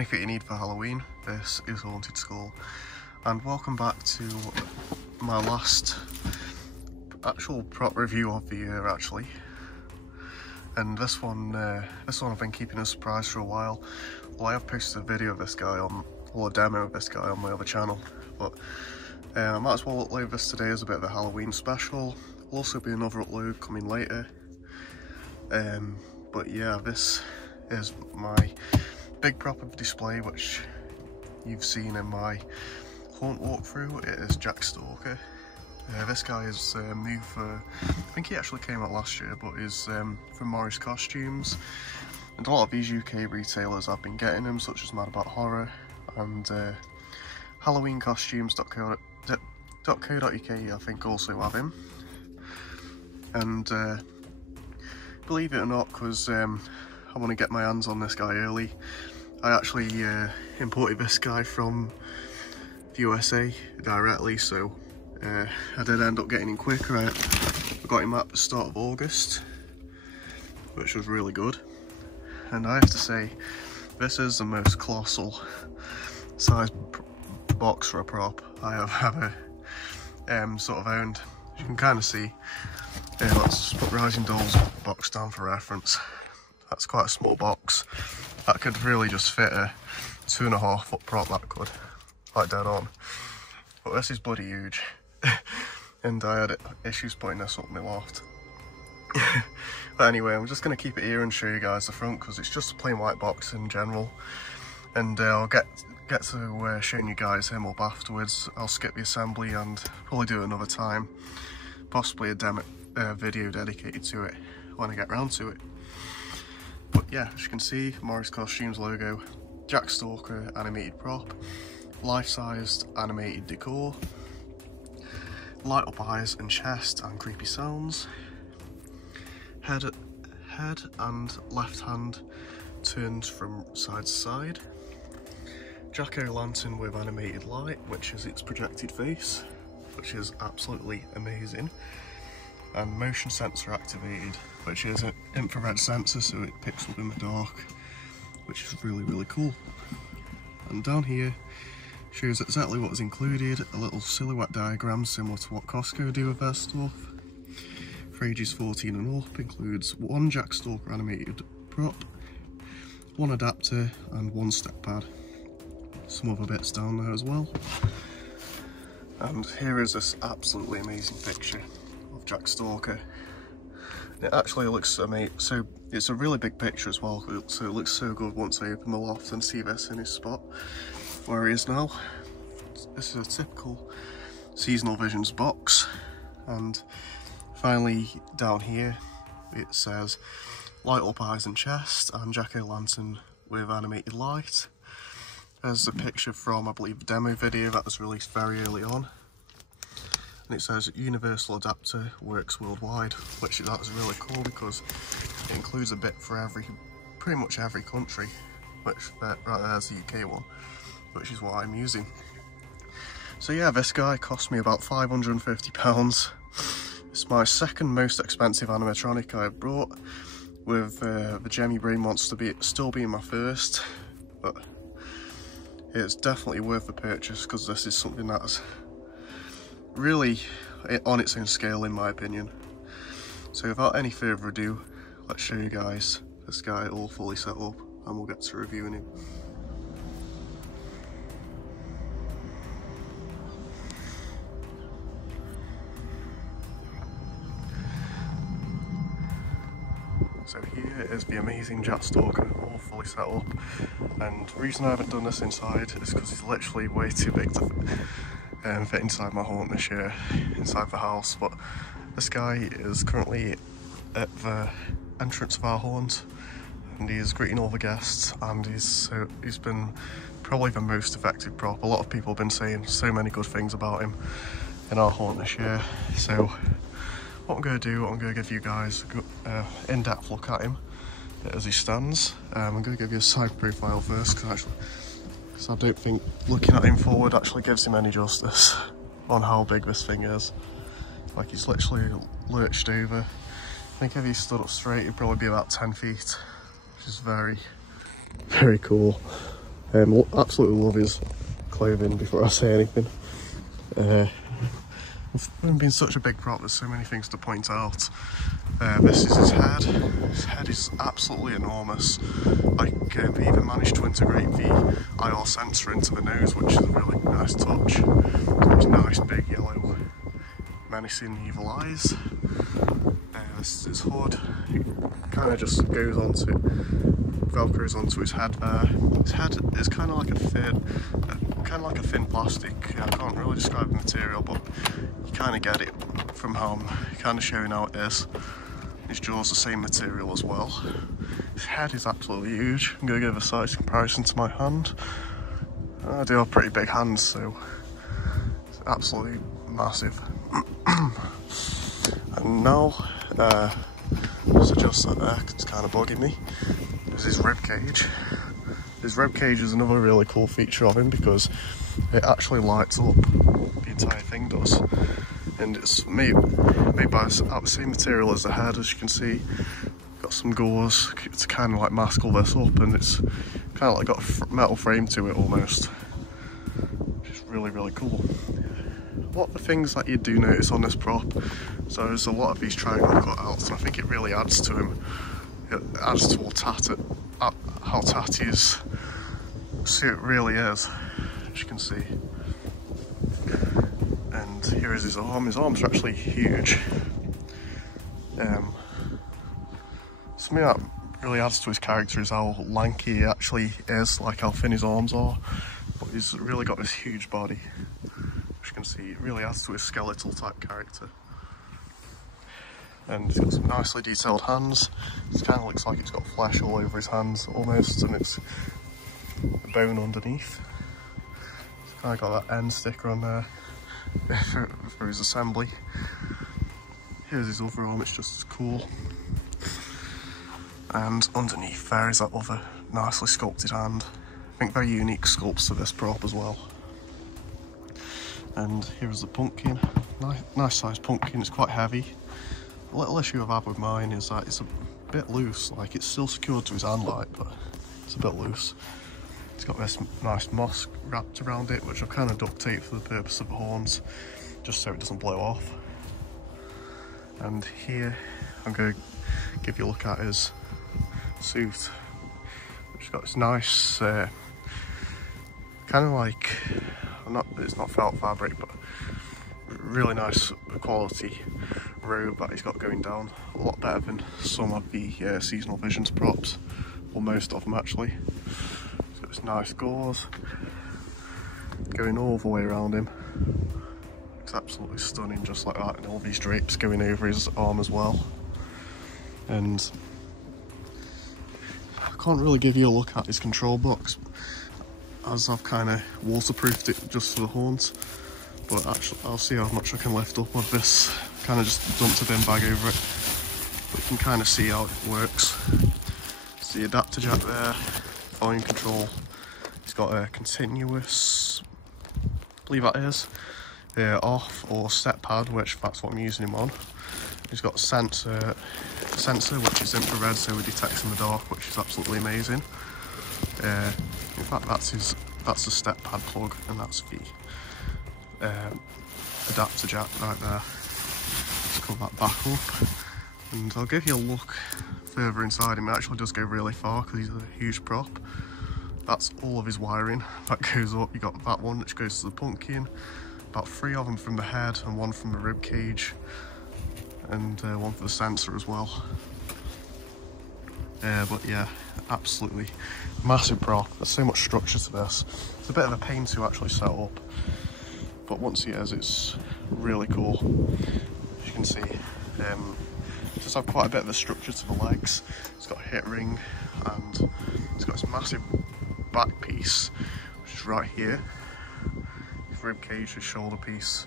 anything you need for Halloween, this is Haunted Skull. And welcome back to my last actual prop review of the year, actually. And this one I've been keeping a surprise for a while. Well, I have posted a video of this guy on, or a demo of this guy on my other channel, but I might as well upload this today as a bit of a Halloween special. There'll also be another upload coming later. But yeah, this is my big prop of display, which you've seen in my haunt walkthrough. It is Jack Stalker. This guy is new for, I think he actually came out last year, but is from Morris Costumes. And a lot of these UK retailers have been getting him, such as Mad About Horror and HalloweenCostumes.co.uk, I think, also have him. And believe it or not, because I want to get my hands on this guy early, I actually imported this guy from the USA directly, so I did end up getting him quicker. I got him at the start of August, which was really good. And I have to say, this is the most colossal size box for a prop I have ever sort of owned. As you can kind of see, let's put Rising Dolls box down for reference. That's quite a small box. That could really just fit a 2.5 foot prop, that could, like dead on. But this is bloody huge. And I had issues putting this up in my loft. But anyway, I'm just going to keep it here and show you guys the front, because it's just a plain white box in general. And I'll get to showing you guys him up afterwards. I'll skip the assembly and probably do it another time. Possibly a demo video dedicated to it when I get round to it. But yeah, as you can see, Morris Costumes logo, Jack Stalker animated prop, life-sized animated decor, light up eyes and chest and creepy sounds, head and left hand turned from side to side, jack-o'-lantern with animated light, which is its projected face, which is absolutely amazing, and motion sensor activated, which is an infrared sensor, so it picks up in the dark, which is really cool. And down here shows exactly what is included, a little silhouette diagram similar to what Costco do with their stuff. For ages 14 and up, includes one Jack Stalker animated prop, one adapter and one step pad. Some other bits down there as well. And here is this absolutely amazing picture of Jack Stalker. It actually looks amazing. So it's a really big picture as well, so it looks so good once I open the loft and see this in his spot where he is now. This is a typical Seasonal Visions box. And finally down here it says light up eyes and chest and jack-o'-lantern with animated light. There's a picture from, I believe, a demo video that was released very early on. And it says universal adapter works worldwide, which that's really cool because it includes a bit for pretty much every country, which right there's the UK one, which is what I'm using. So yeah, this guy cost me about £550. It's my second most expensive animatronic I've brought, with the Gemmy Brain Monster still being my first, but it's definitely worth the purchase because this is something that's really on its own scale, in my opinion. So without any further ado, let's show you guys this guy all fully set up and we'll get to reviewing him. So here is the amazing Jack Stalker, all fully set up, and the reason I haven't done this inside is because he's literally way too big to fit inside my haunt this year, inside the house. But this guy is currently at the entrance of our haunt, and he is greeting all the guests, and he's been probably the most effective prop. A lot of people have been saying so many good things about him in our haunt this year. So what I'm going to do, I'm going to give you guys an in-depth look at him as he stands. I'm going to give you a side profile first, because I don't think looking at him forward actually gives him any justice on how big this thing is. Like, he's literally lurched over. I think if he stood up straight, he'd probably be about 10 feet, which is very cool. Absolutely love his clothing before I say anything. With being such a big prop, there's so many things to point out. This is his head. His head is absolutely enormous. Like, he even managed to integrate the IR sensor into the nose, which is a really nice touch. Those nice big yellow, menacing evil eyes. This is his hood. It kind of just goes onto, velcros onto his head there. His head is kind of like a thin plastic. I can't really describe the material, but you kind of get it from how I'm kind of showing how it is. His jaw's the same material as well. His head is absolutely huge. I'm going to give a size comparison to my hand. I do have pretty big hands, so it's absolutely massive. And now, just adjust that there, 'cause it's kind of bugging me. Is his rib cage. His rib cage is another really cool feature of him because it actually lights up. The entire thing does, and it's made by the same material as the head, as you can see. Got some gauze to kind of like mask all this up, and it's kind of like got a metal frame to it almost, which is really, really cool. What are the things that you do notice on this prop? So there's a lot of these triangle cutouts, and I think it really adds to him. It adds to how tatty his suit really is, as you can see. And here is his arm. His arms are actually huge. Something that really adds to his character is how lanky he actually is, like how thin his arms are. But he's really got this huge body. As you can see, it really adds to his skeletal type character. And he's got some nicely detailed hands. It kind of looks like it's got flesh all over his hands almost, and it's a bone underneath. It's kind of got that end sticker on there for his assembly. Here's his other arm, it's just as cool. And underneath there is that other nicely sculpted hand. I think very unique sculpts to this prop as well. And here's the pumpkin. Nice sized pumpkin, it's quite heavy. The little issue I've had with mine is that it's a bit loose, like it's still secured to his hand light, but it's a bit loose. It's got this nice moss wrapped around it, which I've kind of duct taped for the purpose of the horns, just so it doesn't blow off. And here, I'm going to give you a look at his suit, which has got this nice, kind of like, it's not felt fabric, but really nice quality robe that he's got going down. A lot better than some of the Seasonal Visions props, or most of them actually. So it's nice gauze going all the way around him. It's absolutely stunning, just like that, and all these drapes going over his arm as well. And I can't really give you a look at his control box, as I've kind of waterproofed it just for the horns. But actually, I'll see how much I can lift up with this. Kind of just dumped a bin bag over it, but you can kind of see how it works. It's the adapter jack there, volume control. It's got a continuous, I believe that is, off or set pad, which that's what I'm using him on. He's got a sensor which is infrared, so it detects in the dark, which is absolutely amazing. In fact, that's the step pad plug, and that's the adapter jack right there. Let's cut that back up, and I'll give you a look further inside him. It actually does go really far because he's a huge prop. That's all of his wiring that goes up. You got that one which goes to the pumpkin, about 3 of them from the head and 1 from the rib cage, and 1 for the sensor as well. But yeah, absolutely massive prop. There's so much structure to this. It's a bit of a pain to actually set up, but once it is, it's really cool. As you can see, it does have quite a bit of a structure to the legs. It's got a hit ring, and it's got this massive back piece, which is right here. His rib cage, his shoulder piece,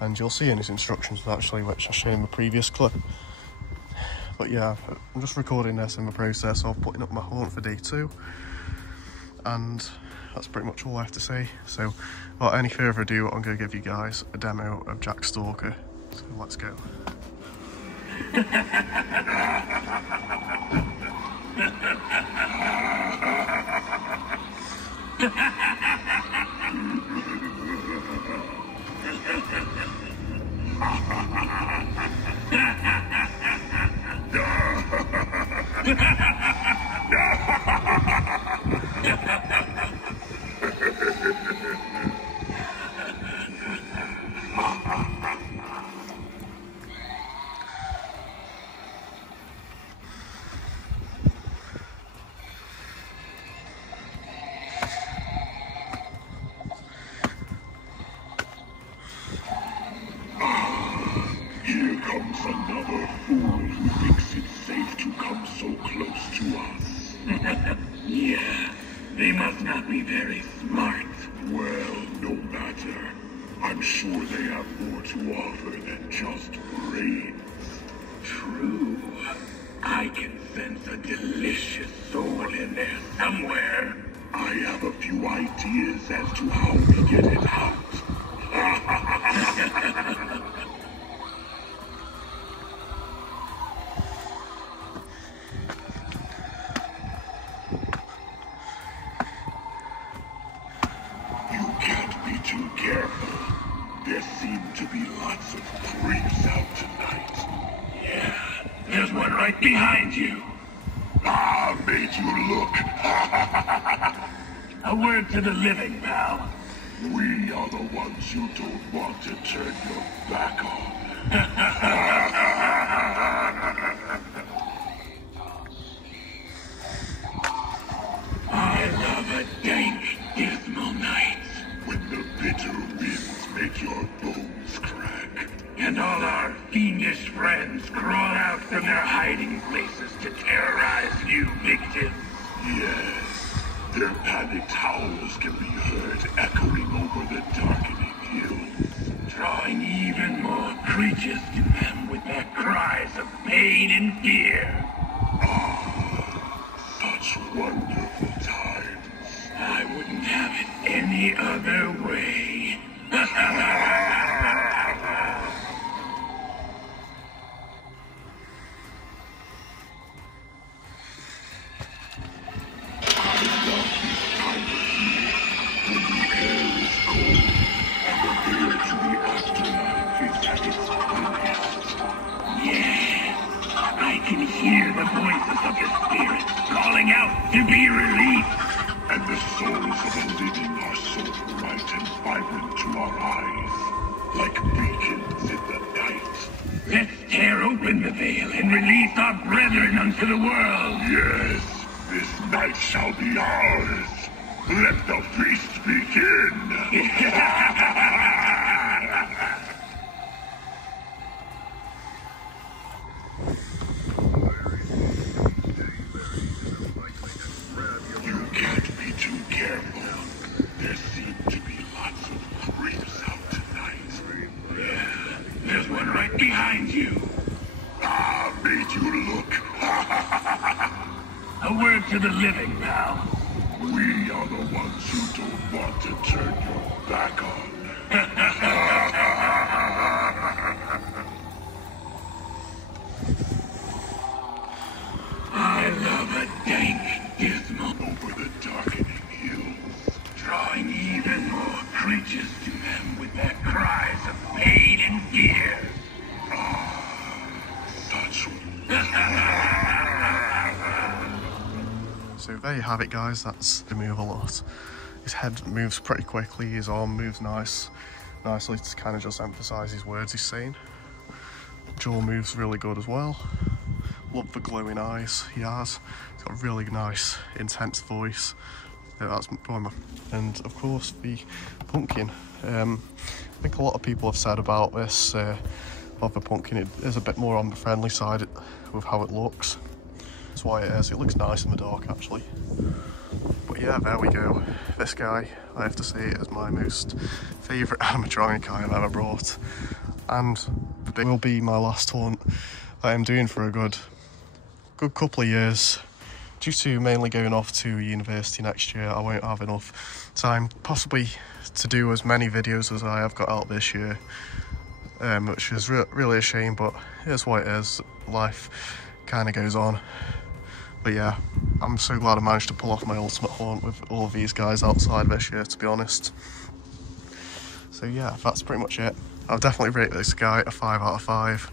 and you'll see in his instructions actually, which I showed in the previous clip. But yeah, I'm just recording this in the process of putting up my horn for day 2, and that's pretty much all I have to say. So without any further ado, I'm going to give you guys a demo of Jack Stalker. So let's go. Here comes another fool who thinks it's safe to come so close to us. Yeah, they must not be very smart. Well, no matter. I'm sure they have more to offer than just brains. True. I can sense a delicious soul in there somewhere. I have a few ideas as to how we get it out. You can't be too careful. There seem to be lots of creeps out tonight. Yeah, there's one right behind you. Ah, made you look. A word to the living, pal. We are the ones you don't want to turn your back on. I love a dank, dismal night. When the bitter winds make your bones crack. And all our fiendish friends crawl out from their hiding places to terrorize you victims. Yes. Their panicked howls can be heard echoing over the darkening hills, drawing even more creatures to them with their cries of pain and fear. Ah, such wonderful times. I wouldn't have it any other way. Can hear the voices of your spirits calling out to be released. And the souls of the living are so bright and vibrant to our eyes, like beacons in the night. Let's tear open the veil and release our brethren unto the world. Yes, this night shall be ours. Let the feast begin. Behind you. Ah, made you look. A word to the living, pal. We are the ones who don't want to turn your back on. I love a dank, dismal over the darkening hills, drawing even more creatures to them with their cries of pain and fear. So there you have it, guys. That's the move a lot. His head moves pretty quickly, his arm moves nicely to kind of just emphasise his words he's saying. Jaw moves really good as well. Love the glowing eyes he has. He's got a really nice, intense voice. That's one of my... And of course the pumpkin. I think a lot of people have said about this of the pumpkin, it is a bit more on the friendly side with how it looks. That's why it is. It looks nice in the dark actually. But yeah, there we go. This guy, I have to say, is my most favourite animatronic I have ever brought. And it will be my last haunt that I'm doing for a good couple of years. Due to mainly going off to university next year, I won't have enough time possibly to do as many videos as I have got out this year. Which is really a shame, but it is what it is. Life kind of goes on. But yeah, I'm so glad I managed to pull off my ultimate haunt with all of these guys outside this year, to be honest. So yeah, that's pretty much it. I'll definitely rate this guy a 5 out of 5.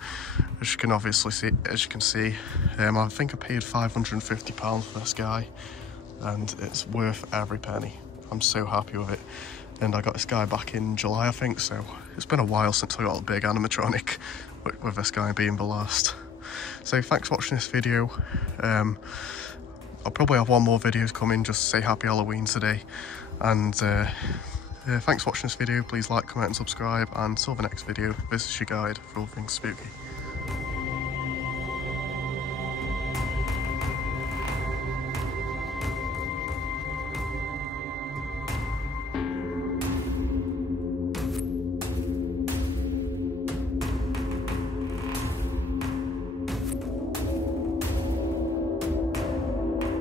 As you can see, I think I paid £550 for this guy, and it's worth every penny. I'm so happy with it. And I got this guy back in July, I think, so it's been a while since I got a big animatronic, with this guy being the last. So thanks for watching this video. I'll probably have one more video coming just to say happy Halloween today. And thanks for watching this video. Please like, comment and subscribe, and until the next video, this is your guide for all things spooky.